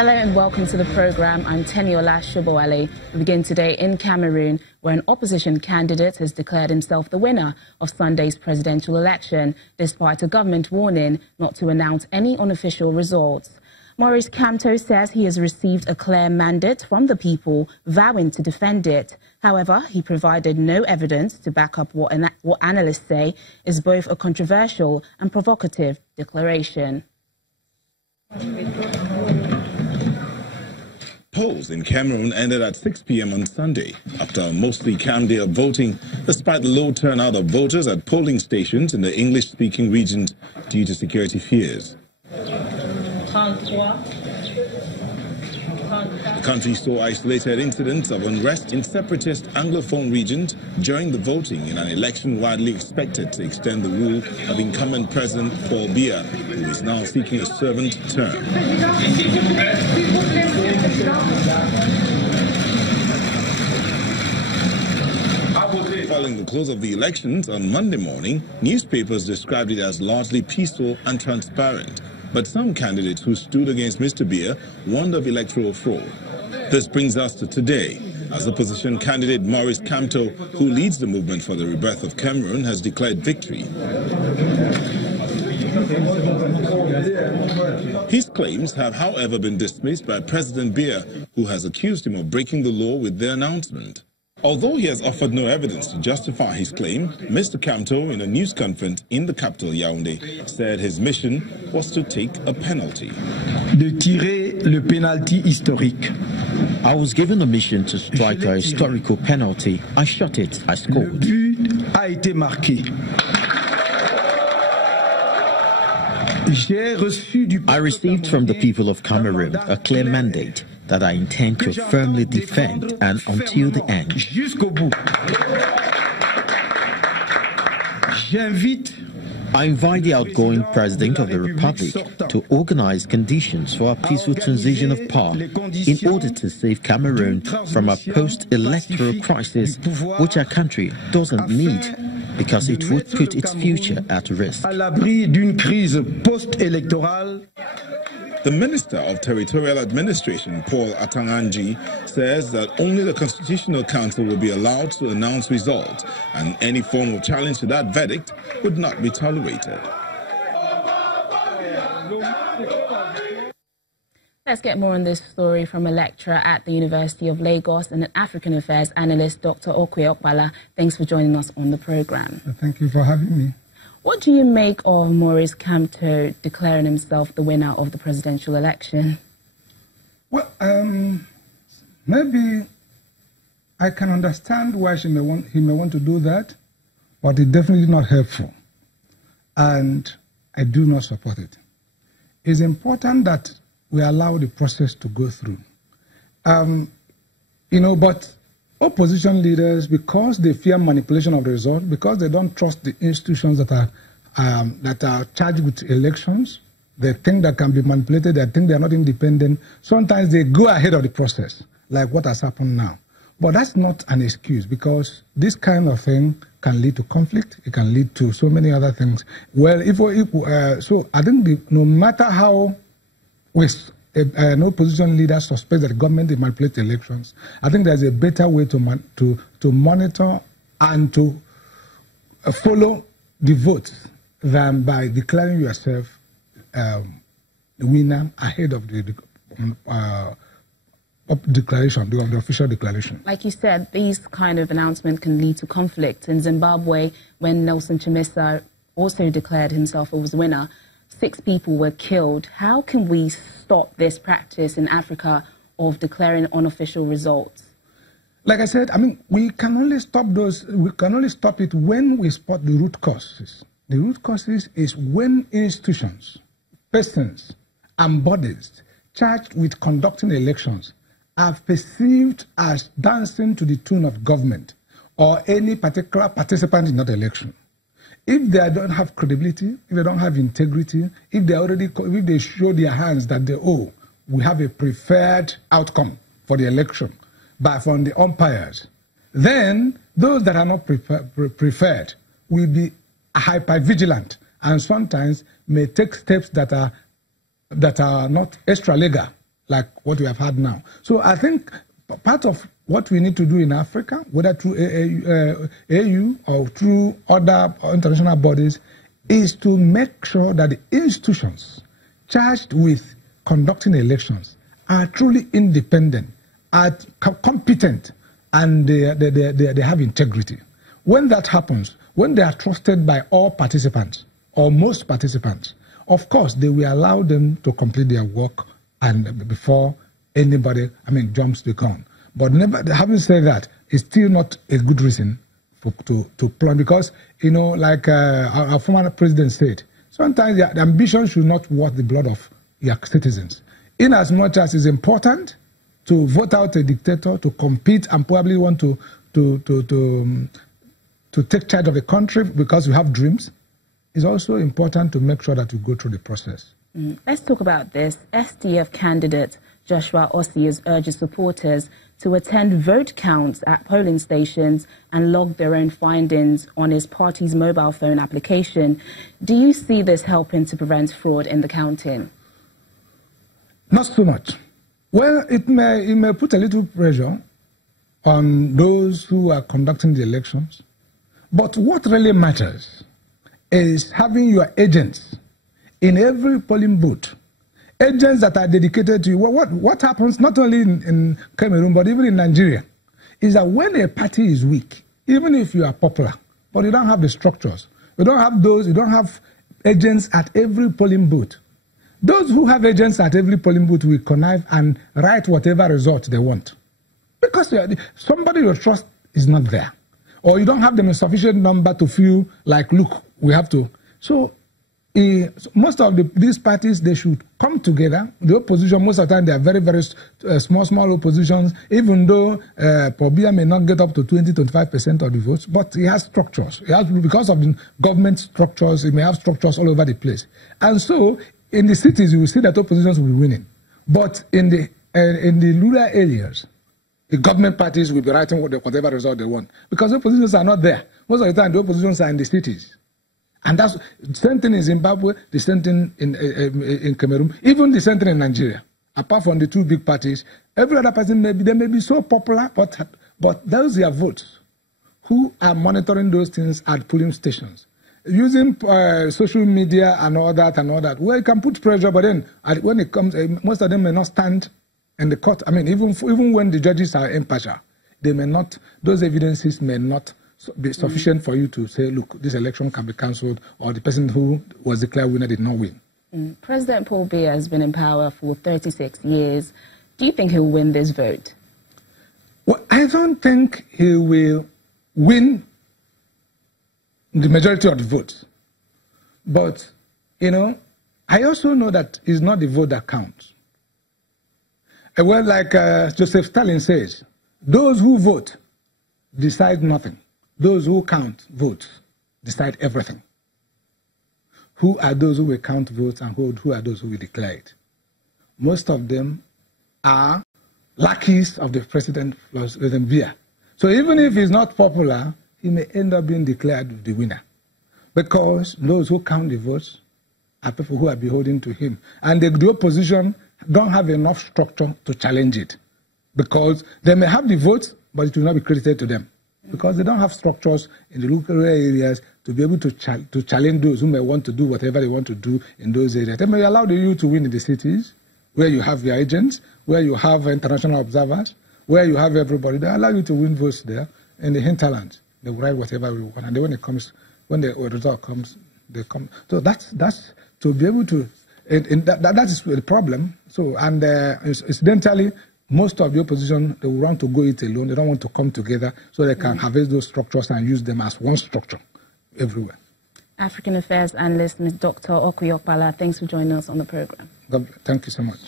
Hello and welcome to the programme. I'm Teniola Shobowale. We begin today in Cameroon, where an opposition candidate has declared himself the winner of Sunday's presidential election, despite a government warning not to announce any unofficial results. Maurice Kamto says he has received a clear mandate from the people, vowing to defend it. However, he provided no evidence to back up what analysts say is both a controversial and provocative declaration. Polls in Cameroon ended at 6 p.m. on Sunday after a mostly calm day of voting, despite the low turnout of voters at polling stations in the English-speaking regions due to security fears. The country saw isolated incidents of unrest in separatist Anglophone regions during the voting in an election widely expected to extend the rule of incumbent President Paul Biya, who is now seeking a servant term. Following the close of the elections on Monday morning, newspapers described it as largely peaceful and transparent. But some candidates who stood against Mr. Biya warned of electoral fraud. This brings us to today, as opposition candidate Maurice Kamto, who leads the movement for the rebirth of Cameroon, has declared victory. His claims have, however, been dismissed by President Biya, who has accused him of breaking the law with the announcement. Although he has offered no evidence to justify his claim, Mr. Kamto, in a news conference in the capital Yaoundé, said his mission was to take a penalty. De tirer le penalty historique. I was given a mission to strike a historical penalty. I shot it. I scored. Le but a été marqué. I received from the people of Cameroon a clear mandate that I intend to firmly defend and until the end. I invite the outgoing President of the Republic to organize conditions for a peaceful transition of power in order to save Cameroon from a post-electoral crisis which our country doesn't need, because it would put its future at risk. The Minister of Territorial Administration, Paul Atanganji, says that only the Constitutional Council will be allowed to announce results, and any form of challenge to that verdict would not be tolerated. Let's get more on this story from a lecturer at the University of Lagos and an African Affairs analyst, Dr. Okwe Okpala. Thanks for joining us on the program. Thank you for having me. What do you make of Maurice Kamto declaring himself the winner of the presidential election? Well, maybe I can understand why he may want to do that, but it's definitely not helpful, and I do not support it. It's important that we allow the process to go through. But opposition leaders, because they fear manipulation of the result, because they don't trust the institutions that are charged with elections, they think that can be manipulated, they think they are not independent. Sometimes they go ahead of the process, like what has happened now. But that's not an excuse, because this kind of thing can lead to conflict. It can lead to so many other things. Well, so I think no matter how an opposition leader suspects that the government manipulates elections, I think there's a better way to monitor and to follow the votes than by declaring yourself the winner ahead of the declaration, the official declaration. Like you said, these kind of announcements can lead to conflict. In Zimbabwe, when Nelson Chamisa also declared himself as winner, 6 people were killed. How can we stop this practice in Africa of declaring unofficial results? Like I said, we can only stop it when we spot the root causes. The root causes is when institutions, persons, and bodies charged with conducting elections are perceived as dancing to the tune of government or any particular participant in that election. If they don't have credibility, if they don't have integrity, if they show their hands that we have a preferred outcome for the election from the umpires, then those that are not preferred will be hyper-vigilant and sometimes may take steps that are not extra-legal, like what we have had now. So I think part of what we need to do in Africa, whether through AU or through other international bodies, is to make sure that the institutions charged with conducting elections are truly independent, are competent, and they have integrity. When that happens, when they are trusted by all participants, or most participants, of course, they will allow them to complete their work and before anybody, jumps the gun. But having said that, it's still not a good reason to plan, because, like our former president said, sometimes the ambition should not worth the blood of your citizens. In as much as it's important to vote out a dictator, to compete and probably want to take charge of the country because you have dreams, it's also important to make sure that you go through the process. Let's talk about this. SDF candidate Joshua Ossie has urged his supporters to attend vote counts at polling stations and log their own findings on his party's mobile phone application. Do you see this helping to prevent fraud in the counting? Not so much. Well, it may put a little pressure on those who are conducting the elections. But what really matters is having your agents in every polling booth, agents that are dedicated to you. What happens not only in Cameroon, but even in Nigeria, is that when a party is weak, even if you are popular, but you don't have the structures, you don't have agents at every polling booth. Those who have agents at every polling booth will connive and write whatever result they want. Because somebody you trust is not there. Or you don't have them in sufficient number to feel like, look, we have to. So most of these parties, they should come together. The opposition, most of the time, they are very, very small oppositions, even though Pobia may not get up to 20-25% of the votes, but he has structures. Because of the government structures, he may have structures all over the place. And so, in the cities, you will see that oppositions will be winning. But in the rural areas, the government parties will be writing whatever result they want. Because the oppositions are not there. Most of the time, the oppositions are in the cities. And that's the same thing in Zimbabwe, the same thing in Cameroon, even the same thing in Nigeria. Apart from the two big parties, every other party may be so popular, but those are votes who are monitoring those things at polling stations. Using social media and all that, well, you can put pressure, but then when it comes, most of them may not stand in the court. Even when the judges are impartial, they may not, those evidences may not be sufficient for you to say, look, this election can be cancelled, or the person who was declared winner did not win. President Paul Biya has been in power for 36 years. Do you think he'll win this vote? Well, I don't think he will win the majority of the votes. But, I also know that it's not the vote that counts. Well, like Joseph Stalin says, those who vote decide nothing. Those who count votes decide everything. Who are those who will count votes and who are those who will declare it? Most of them are lackeys of the President Biya. So even if he's not popular, he may end up being declared the winner. Because those who count the votes are people who are beholden to him. And the opposition don't have enough structure to challenge it. Because they may have the votes, but it will not be credited to them. Because they don't have structures in the local areas to be able to challenge those who may want to do whatever they want to do in those areas. They may allow you to win in the cities, where you have your agents, where you have international observers, where you have everybody. They allow you to win votes there. In the hinterlands, they will write whatever we want. And then when the result comes, they come. So that's to be able to, that is the problem. So, and incidentally, most of the opposition, they will want to go it alone. They don't want to come together so they can harvest those structures and use them as one structure everywhere. African Affairs Analyst, Ms. Dr. Okwuyokpala, thanks for joining us on the program. Thank you so much.